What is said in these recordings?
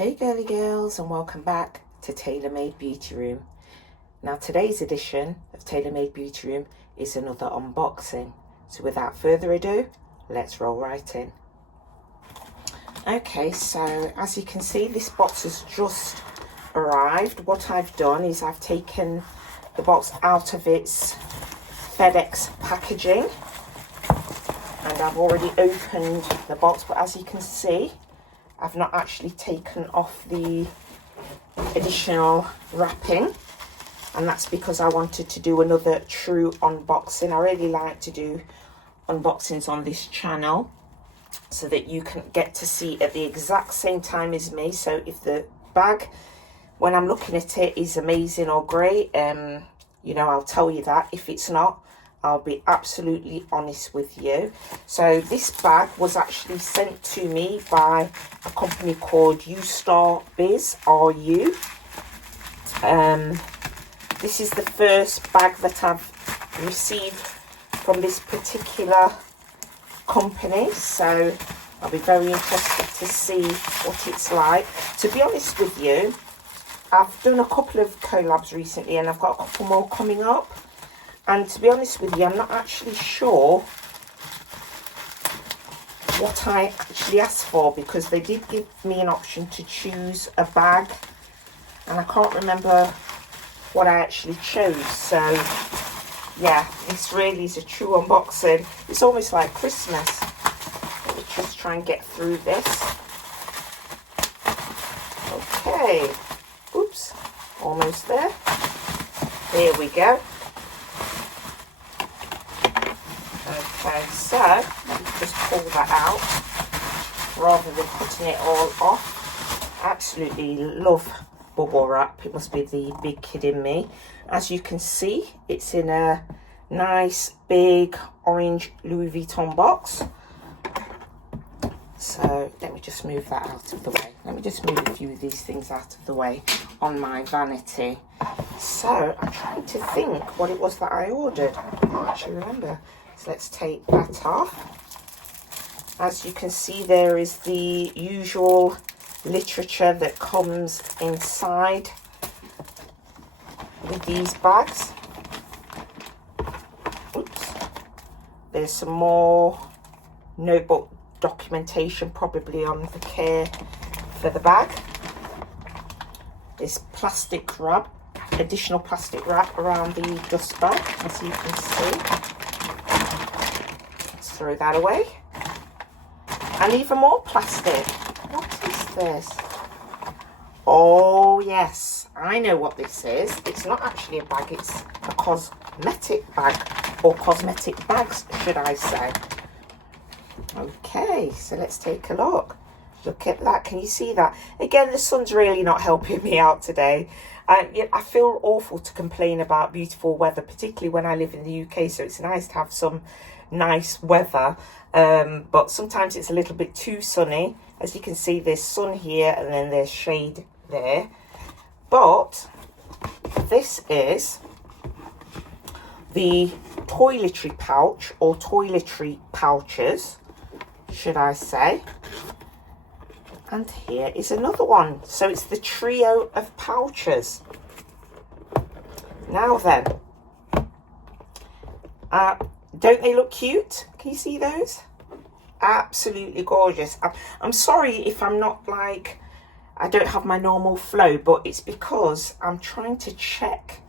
Hey girly girls, and welcome back to Tailor Made Beauty Room. Now today's edition of Tailor Made Beauty Room is another unboxing. So without further ado, let's roll right in. Okay, so as you can see, this box has just arrived. What I've done is I've taken the box out of its FedEx packaging and I've already opened the box, but as you can see, I've not actually taken off the additional wrapping, and that's because I wanted to do another true unboxing. I really like to do unboxings on this channel so that you can get to see at the exact same time as me. So if the bag, when I'm looking at it, is amazing or great, you know, I'll tell you that. If it's not, I'll be absolutely honest with you. So this bag was actually sent to me by a company called Ustarbiz, RU. This is the first bag that I've received from this particular company, so I'll be very interested to see what it's like. To be honest with you, I've done a couple of collabs recently and I've got a couple more coming up. And to be honest with you, I'm not actually sure what I actually asked for, because they did give me an option to choose a bag and I can't remember what I actually chose. So yeah, this really is a true unboxing. It's almost like Christmas. Let me just try and get through this. Okay, oops, almost there. There we go. Okay, so let me just pull that out rather than putting it all off. I absolutely love bubble wrap. It must be the big kid in me. As you can see, it's in a nice big orange Louis Vuitton box. So let me just move that out of the way. Let me just move a few of these things out of the way on my vanity. So I'm trying to think what it was that I ordered. I can't actually remember. So let's take that off. As you can see, there is the usual literature that comes inside with these bags. Oops. There's some more notebook documentation, probably on the care for the bag. This plastic wrap, additional plastic wrap around the dust bag, as you can see. Throw that away. And even more plastic. What is this? Oh yes, I know what this is. It's not actually a bag, it's a cosmetic bag, or cosmetic bags, should I say. Okay, so let's take a look. Look at that. Can you see that? Again, the sun's really not helping me out today. I feel awful to complain about beautiful weather, particularly when I live in the UK, so it's nice to have some nice weather, but sometimes it's a little bit too sunny. As you can see, there's sun here and then there's shade there. But this is the toiletry pouch, or toiletry pouches, should I say. And here is another one. So it's the trio of pouches. Now then, don't they look cute? Can you see those? Absolutely gorgeous. I'm sorry if I'm not like, I don't have my normal flow, but it's because I'm trying to check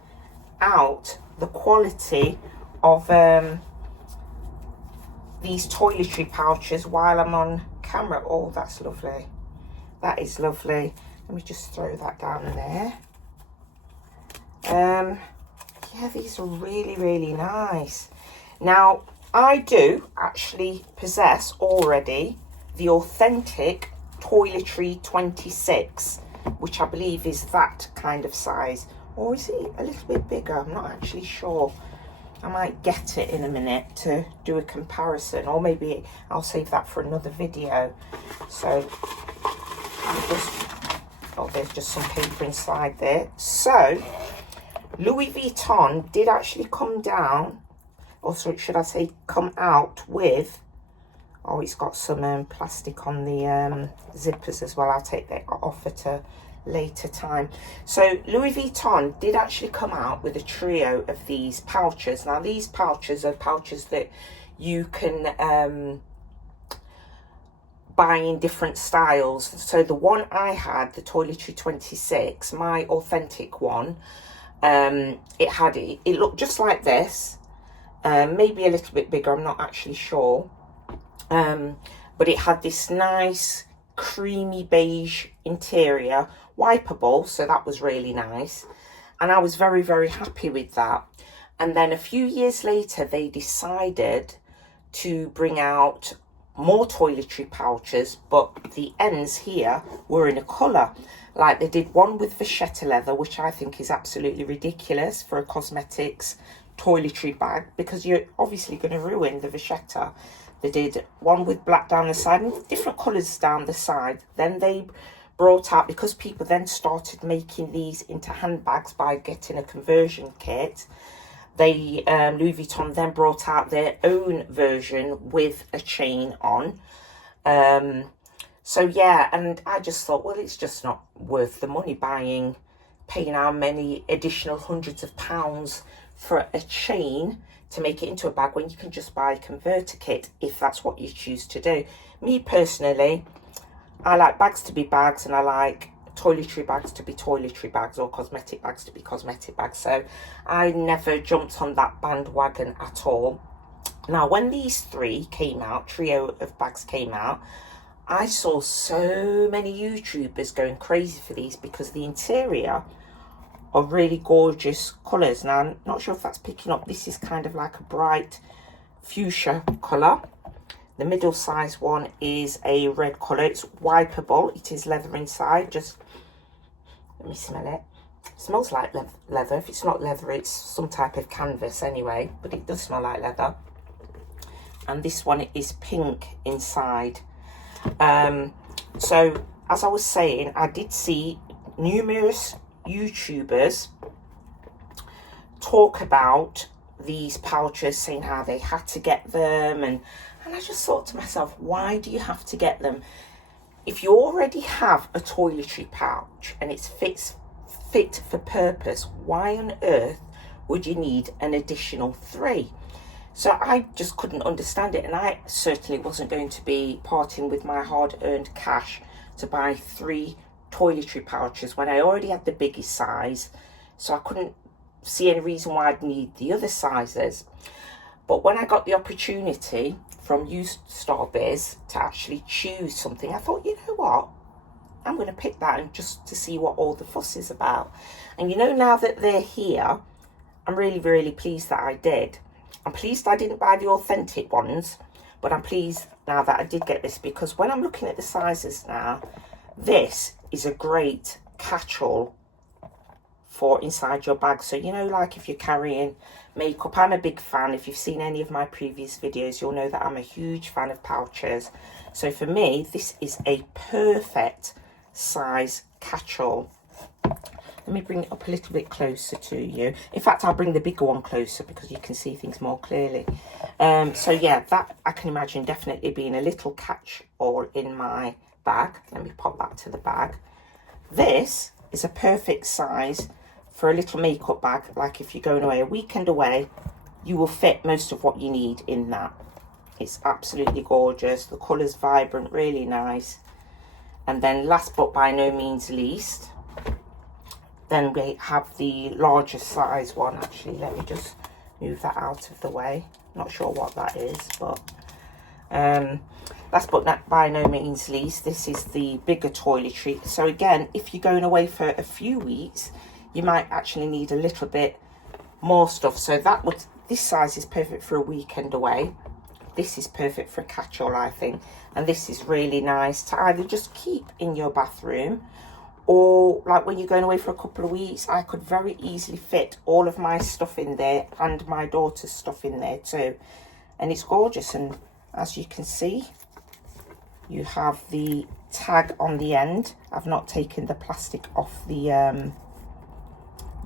out the quality of these toiletry pouches while I'm on camera. Oh, that's lovely. That is lovely. Let me just throw that down there. Yeah, these are really, really nice. Now, I do actually possess already the authentic Toiletry 26, which I believe is that kind of size. Or is it a little bit bigger? I'm not actually sure. I might get it in a minute to do a comparison, or maybe I'll save that for another video. So, there's just some paper inside there. So, Louis Vuitton did actually come down, or should I say come out with Oh, it's got some plastic on the zippers as well. I'll take that off at a later time. So Louis Vuitton did actually come out with a trio of these pouches. Now these pouches are pouches that you can buy in different styles. So the one I had, the Toiletry 26, my authentic one, it looked just like this, maybe a little bit bigger, I'm not actually sure, but it had this nice creamy beige interior, wipeable, so that was really nice, and I was very, very happy with that. And then a few years later they decided to bring out more toiletry pouches, but the ends here were in a colour. Like they did one with vachetta leather, which I think is absolutely ridiculous for a cosmetics toiletry bag, because you're obviously going to ruin the vachetta. They did one with black down the side and different colours down the side. Then they brought out, because people then started making these into handbags by getting a conversion kit, they Louis Vuitton then brought out their own version with a chain on. So yeah, and I just thought, well, it's just not worth the money paying how many additional hundreds of pounds for a chain to make it into a bag when you can just buy a converter kit if that's what you choose to do. Me personally, I like bags to be bags, and I like toiletry bags to be toiletry bags, or cosmetic bags to be cosmetic bags. So I never jumped on that bandwagon at all. Now when these three came out, trio of bags came out, I saw so many YouTubers going crazy for these because the interior are really gorgeous colours. Now I'm not sure if that's picking up, this is kind of like a bright fuchsia colour. The middle size one is a red colour. It's wipeable. It is leather inside. Just let me smell it. It smells like leather. If it's not leather, it's some type of canvas anyway, but it does smell like leather. And this one is pink inside. So as I was saying, I did see numerous YouTubers talk about these pouches, saying how they had to get them, and I just thought to myself, why do you have to get them? If you already have a toiletry pouch and it's fit for purpose, why on earth would you need an additional 3? So I just couldn't understand it, and I certainly wasn't going to be parting with my hard-earned cash to buy 3 toiletry pouches when I already had the biggest size. So I couldn't see any reason why I'd need the other sizes. But when I got the opportunity from Ustarbiz to actually choose something, I thought, you know what, I'm going to pick that, and just to see what all the fuss is about. And you know, now that they're here, I'm really, really pleased that I did. I'm pleased I didn't buy the authentic ones, but I'm pleased now that I did get this, because when I'm looking at the sizes now, this is a great catch-all for inside your bag. So, you know, like if you're carrying makeup, I'm a big fan. If you've seen any of my previous videos, you'll know that I'm a huge fan of pouches. So for me, this is a perfect size catch-all. Let me bring it up a little bit closer to you. In fact, I'll bring the bigger one closer because you can see things more clearly. So yeah, that I can imagine definitely being a little catch-all in my bag. Let me pop that to the bag. This is a perfect size for a little makeup bag. Like if you're going away a weekend away, you will fit most of what you need in that. It's absolutely gorgeous. The colour's vibrant, really nice. And then last but by no means least, then we have the larger size one. Actually, let me just move that out of the way. Not sure what that is, but last but not by no means least, this is the bigger toiletry. So again, if you're going away for a few weeks, you might actually need a little bit more stuff. So this size is perfect for a weekend away. This is perfect for a catch-all, I think. And this is really nice to either just keep in your bathroom, or like when you're going away for a couple of weeks, I could very easily fit all of my stuff in there and my daughter's stuff in there too. And it's gorgeous. And as you can see, you have the tag on the end. I've not taken the plastic off the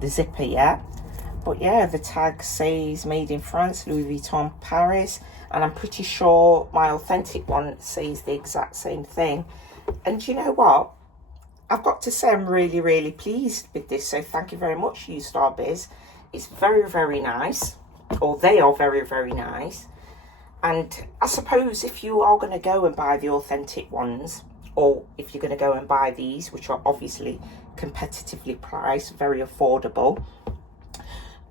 zipper yet. But yeah, the tag says made in France, Louis Vuitton, Paris. And I'm pretty sure my authentic one says the exact same thing. And you know what? I've got to say I'm really, really pleased with this. So thank you very much, Ustarbiz. It's very, very nice. Or they are very, very nice. And I suppose if you are going to go and buy the authentic ones, or if you're going to go and buy these, which are obviously competitively priced, very affordable,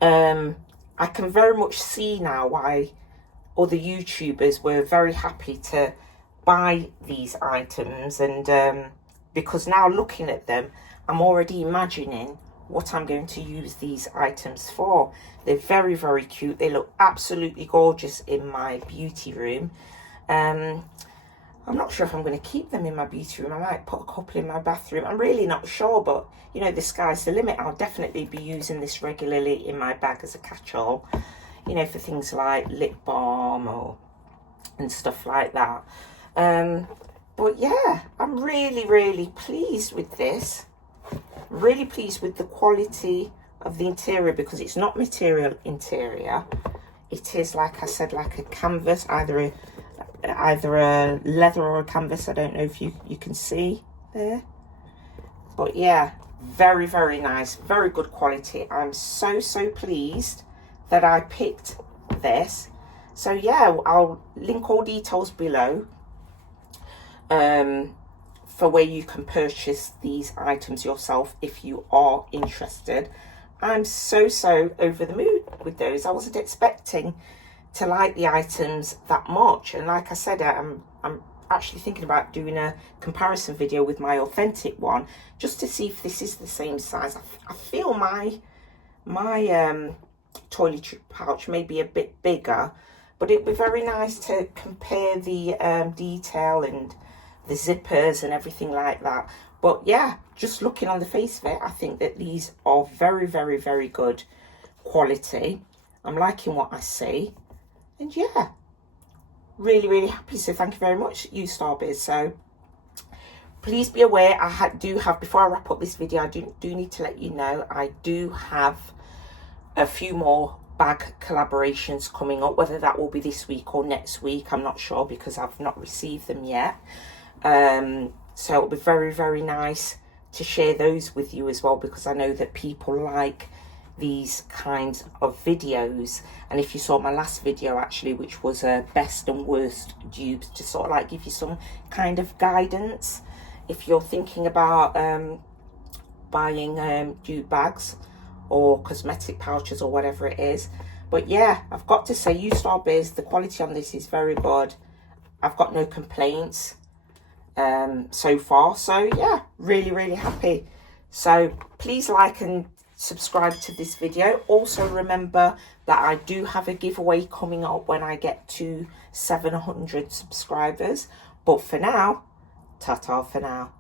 I can very much see now why other YouTubers were very happy to buy these items. And because now looking at them, I'm already imagining what I'm going to use these items for. They're very, very cute. They look absolutely gorgeous in my beauty room. I'm not sure if I'm going to keep them in my beauty room. I might put a couple in my bathroom. I'm really not sure, but you know, the sky's the limit. I'll definitely be using this regularly in my bag as a catch-all, you know, for things like lip balm and stuff like that. But yeah, I'm really, really pleased with this. Really pleased with the quality of the interior, because it's not material interior. It is, like I said, like a canvas, either a leather or a canvas. I don't know if you can see there. But yeah, very, very nice. Very good quality. I'm so, so pleased that I picked this. So yeah, I'll link all details below for where you can purchase these items yourself if you are interested. I'm so, so over the moon with those. I wasn't expecting to like the items that much, and like I said, I'm actually thinking about doing a comparison video with my authentic one, just to see if this is the same size. I feel my toiletry pouch may be a bit bigger, but it'd be very nice to compare the detail and the zippers and everything like that. But yeah, just looking on the face of it, I think that these are very, very, very good quality. I'm liking what I see. And yeah, really, really happy. So thank you very much, Ustarbiz. So please be aware, I do have, before I wrap up this video, I do need to let you know, I do have a few more bag collaborations coming up. Whether that will be this week or next week, I'm not sure, because I've not received them yet. So it'll be very, very nice to share those with you as well, because I know that people like these kinds of videos. And if you saw my last video actually, which was a best and worst dupes, to sort of like give you some kind of guidance if you're thinking about buying dupe bags or cosmetic pouches or whatever it is. But yeah, I've got to say, Ustarbiz, the quality on this is very good. I've got no complaints so far. So yeah, really, really happy. So please like and subscribe to this video. Also remember that I do have a giveaway coming up when I get to 700 subscribers. But for now, ta-ta for now.